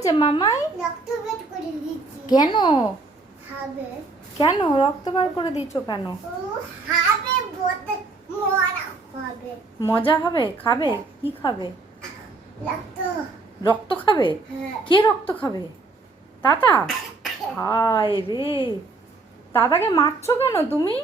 হয়েছে মামাই? রক্ত বের করে দিচ্ছি। কেন? খাবে। কেন রক্ত বার করে দিচ্ছ কেন? খাবে বলতে মরা খাবে। মজা হবে? খাবে? কি খাবে? রক্ত। রক্ত খাবে? হ্যাঁ। কে রক্ত খাবে? দাদা? হায় রে, দাদাকে মারছো কেন তুমি?